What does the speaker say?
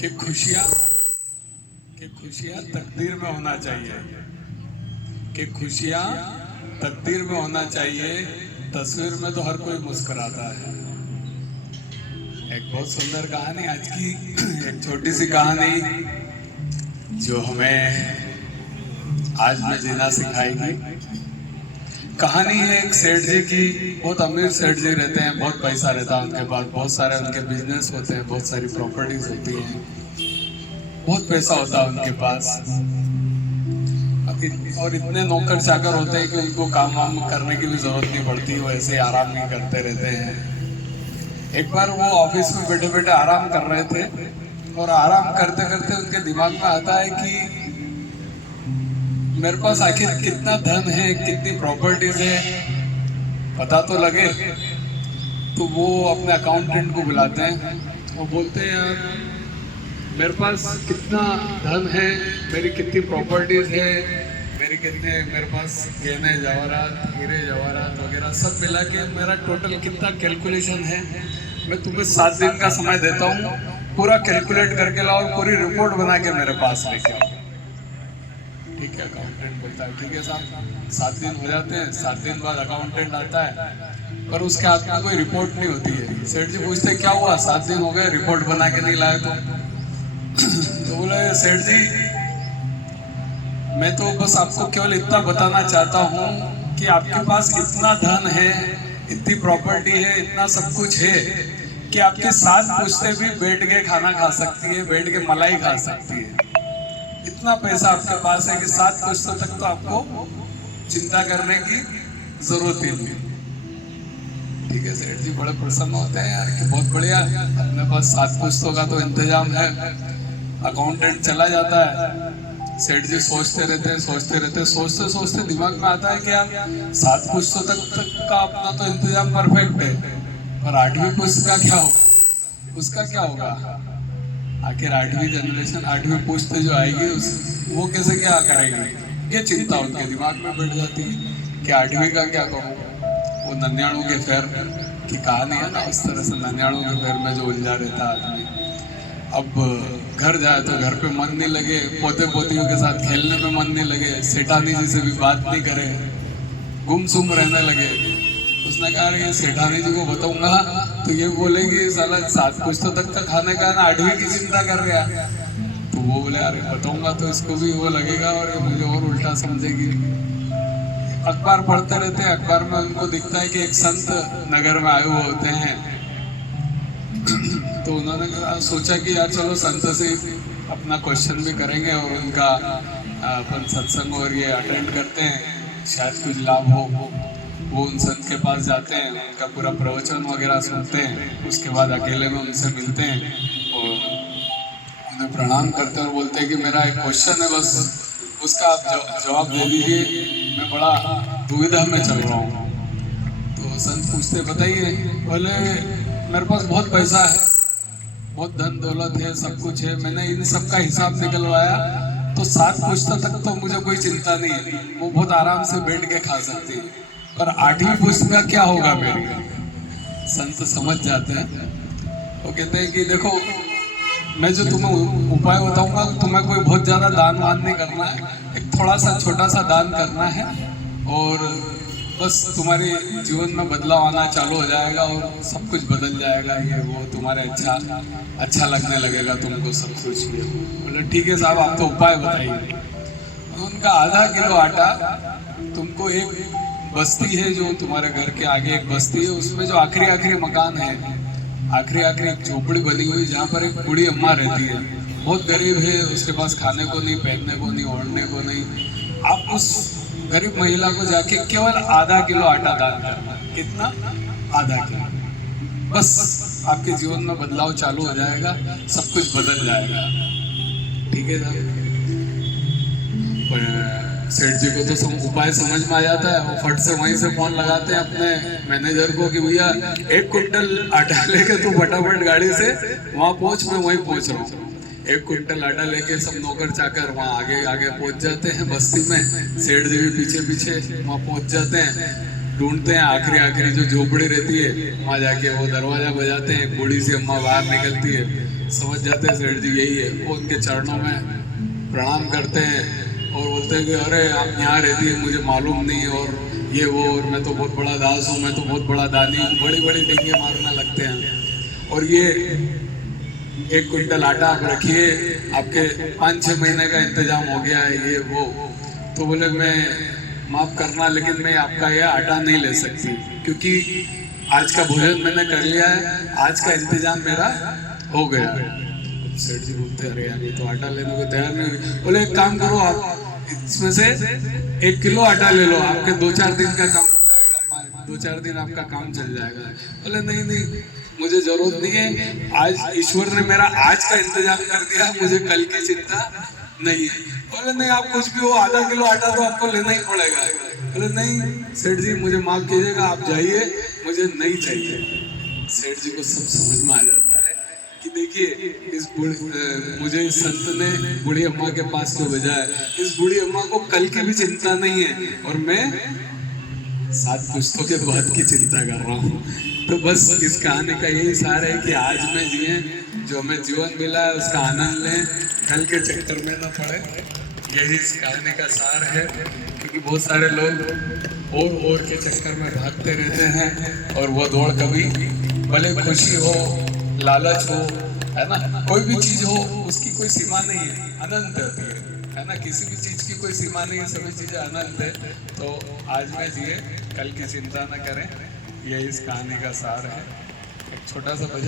कि खुशियां तकदीर में होना चाहिए, कि खुशियां तकदीर में होना चाहिए। तस्वीर में तो हर कोई मुस्कुराता है। एक बहुत सुंदर कहानी आज की, एक छोटी सी कहानी जो हमें आज में जीना सिखाएगी। कहानी है एक सेठ जी की। बहुत अमीर सेठ जी रहते हैं, बहुत पैसा रहता है उनके पास, बहुत सारे उनके बिजनेस होते हैं, बहुत सारी प्रॉपर्टीज होती हैं, बहुत पैसा होता है उनके पास। और इतने नौकर चाकर होते हैं कि उनको काम वाम करने की भी जरूरत नहीं पड़ती, वो ऐसे आराम नहीं करते रहते हैं। एक बार वो ऑफिस में बैठे बैठे आराम कर रहे थे, और आराम करते करते उनके दिमाग में आता है कि मेरे पास आखिर कितना धन है, कितनी प्रॉपर्टीज है, पता तो लगे। तो वो अपने अकाउंटेंट को बुलाते हैं, वो बोलते हैं यार मेरे पास कितना धन है, मेरी कितनी प्रॉपर्टीज है, मेरे पास गहने जवाहरात, हीरे जवाहरात वगैरह सब मिला के मेरा टोटल कितना कैलकुलेशन है। मैं तुम्हें 7 दिन का समय देता हूँ, पूरा कैलकुलेट करके लाओ, पूरी रिपोर्ट बना के मेरे पास लेके आओ। ठीक है, अकाउंटेंट बोलता है ठीक है साहब। 7 दिन हो जाते हैं, 7 दिन बाद अकाउंटेंट आता है, पर उसके हाथ में कोई रिपोर्ट नहीं होती है। सेठ जी पूछते क्या हुआ, 7 दिन हो गए, रिपोर्ट बना के नहीं लाए तो बोले सेठ जी मैं तो बस आपको केवल इतना बताना चाहता हूँ कि आपके पास इतना धन है, इतनी प्रॉपर्टी है, इतना सब कुछ है कि आपके 7 पुश्ते भी बैठ के खाना खा सकती है, बैठ के मलाई खा सकती है। इतना पैसा आपके पास है कि 7 पुश्तों तक तो आपको चिंता करने की जरूरत ही नहीं। ठीक है, सेठ जी बड़े प्रसन्न होते हैं यार कि बहुत बढ़िया, अपने पास 7 पुश्तों का तो इंतजाम है। अकाउंटेंट चला जाता है, सेठ जी सोचते रहते सोचते दिमाग में आता है कि यार 7 पुश्तों तक का अपना तो इंतजाम परफेक्ट है, पर 8वीं पुश्त का क्या होगा, उसका क्या होगा। आखिर 8वीं जनरेशन, 8वीं पुश्त जो आएगी वो कैसे क्या करेगी, ये चिंता उनके दिमाग में बैठ जाती है कि 8वीं का क्या करूँ। वो नन्याणों के पैर की कहानी है ना, उस तरह से नन्याणों के पैर में जो उलझा रहता आदमी। अब घर जाए तो घर पे मन नहीं लगे, पोते पोतियों के साथ खेलने में मन नहीं लगे, सेठानी जी से भी बात नहीं करे, गुमसुम रहने लगे। उसने कहा ये सेठानी जी को बताऊंगा तो ये बोलेगी साला 7 पुश्तों तक का खाने का ना 8वीं की चिंता कर रहा। तो वो बोले अरे बताऊंगा तो इसको भी वो लगेगा और ये मुझे और उल्टा समझेगी। अखबार पढ़ते रहते हैं, अखबार में उनको दिखता है कि एक संत नगर में आए हुए होते हैं। तो उन्होंने सोचा कि यार चलो संत से अपना क्वेश्चन भी करेंगे और उनका अपन सत्संग और ये अटेंड करते हैं, शायद कुछ लाभ हो। वो उन संत के पास जाते हैं, उनका पूरा प्रवचन वगैरह सुनते हैं, उसके बाद अकेले में उनसे मिलते हैं और उन्हें प्रणाम करते हैं और बोलते हैं कि मेरा एक क्वेश्चन है, बस उसका आप जवाब दे दीजिए, मैं बड़ा दुविधा में चल रहा हूँ। तो संत पूछते बताइए। बोले मेरे पास बहुत पैसा है, बहुत धन दौलत है, सब कुछ है, मैंने इन सब का हिसाब निकलवाया तो 7 पुश्तों तक तो मुझे कोई चिंता नहीं है, वो बहुत आराम से बैठ के खा सकती है, पर 8वीं पुश्त का क्या होगा मेरी। संत समझ जाते हैं, वो कहते हैं कि देखो मैं जो तुम्हें उपाय बताऊंगा, तुम्हें कोई बहुत ज्यादा दान वान नहीं करना है, एक थोड़ा सा छोटा सा दान करना है और बस तुम्हारे जीवन में बदलाव आना चालू हो जाएगा और सब कुछ बदल जाएगा, ये वो तुम्हारे अच्छा लगने लगेगा तुमको सब कुछ। बोले ठीक है साहब आप तो उपाय बताइए। उनका आधा किलो आटा, तुमको एक बस्ती है जो तुम्हारे घर के आगे एक बस्ती है, उसमें जो आखिरी मकान है, आखिरी एक झोपड़ी बनी हुई जहाँ पर एक बूढ़ी अम्मा रहती है, बहुत गरीब है, उसके पास खाने को नहीं, पहनने को नहीं, ओढ़ने को नहीं। आप उस गरीब महिला को जाके केवल आधा किलो आटा दान करना। कितना? आधा किलो। बस आपके जीवन में बदलाव चालू हो जाएगा, सब कुछ बदल जाएगा। ठीक है साहब। सेठ जी को तो उपाय समझ में आ जाता है, वो फट से वहीं से फोन लगाते हैं अपने मैनेजर को कि भैया 1 कुंटल आटा लेके तू फटाफट गाड़ी से वहाँ पहुँच, मैं वहीं पहुँच रहा हूँ। 1 कुंटल आटा लेके सब नौकर चाकर वहाँ आगे पहुँच जाते हैं बस्ती में, सेठ जी भी पीछे वहाँ पहुँच जाते हैं। ढूंढते हैं, आखिरी आखिरी जो झोपड़ी रहती है वहाँ जाके वो दरवाजा बजाते हैं, एक बूढ़ी सी अम्मा बाहर निकलती है, समझ जाते हैं सेठ जी यही है। वो उनके चरणों में प्रणाम करते हैं और बोलते हैं कि अरे आप यहाँ रहती है मुझे मालूम नहीं, और ये वो, और मैं तो बहुत बड़ा दास हूँ, मैं तो बहुत बड़ा दानी हूँ, बड़ी बड़ी डींगे मारने लगते हैं। और ये 1 क्विंटल आटा आप रखिए, आपके 5-6 महीने का इंतजाम हो गया है, ये वो। तो बोले मैं माफ करना, लेकिन मैं आपका यह आटा नहीं ले सकती, क्योंकि आज का भोजन मैंने कर लिया है, आज का इंतजाम मेरा हो गया। सेठ जी बोलते अरे यार ये तो आटा लेने को तैयार नहीं हुई। बोले एक काम करो, आप इसमें से 1 किलो आटा ले लो, आपके 2-4 दिन का काम हो जाएगा, 2-4 दिन आपका काम चल जाएगा। बोले नहीं नहीं, मुझे जरूरत नहीं है, आज ईश्वर ने मेरा आज का इंतजाम कर दिया, मुझे कल की चिंता नहीं है। बोले नहीं, आप कुछ भी हो, आधा किलो आटा तो आपको लेना ही पड़ेगा। बोले नहीं सेठ जी मुझे माफ कीजिएगा, आप जाइए, मुझे नहीं चाहिए। सेठ जी को सब समझ में आ जाता है कि देखिए इस मुझे इस संत ने बूढ़ी अम्मा के पास क्यों भेजा है, इस बूढ़ी अम्मा को कल की भी चिंता नहीं है, और मैं 7 पुश्तों के बाद की चिंता कर रहा हूँ। तो बस इस कहानी का यही सार है कि आज में जिए, जो हमें जीवन मिला है उसका आनंद लें, कल के चक्कर में ना पड़े। यही इस कहानी का सार है, क्योंकि बहुत सारे लोग और के चक्कर में भागते रहते हैं, और वो दौड़ कभी, भले खुशी हो, लालच हो, है ना, कोई भी चीज हो उसकी कोई सीमा नहीं है, अनंत है ना, किसी भी चीज की कोई सीमा नहीं है, सभी चीजें अनंत है। तो आज में जिए, कल की चिंता न करें, यही इस कहानी का सार है। एक छोटा सा भजन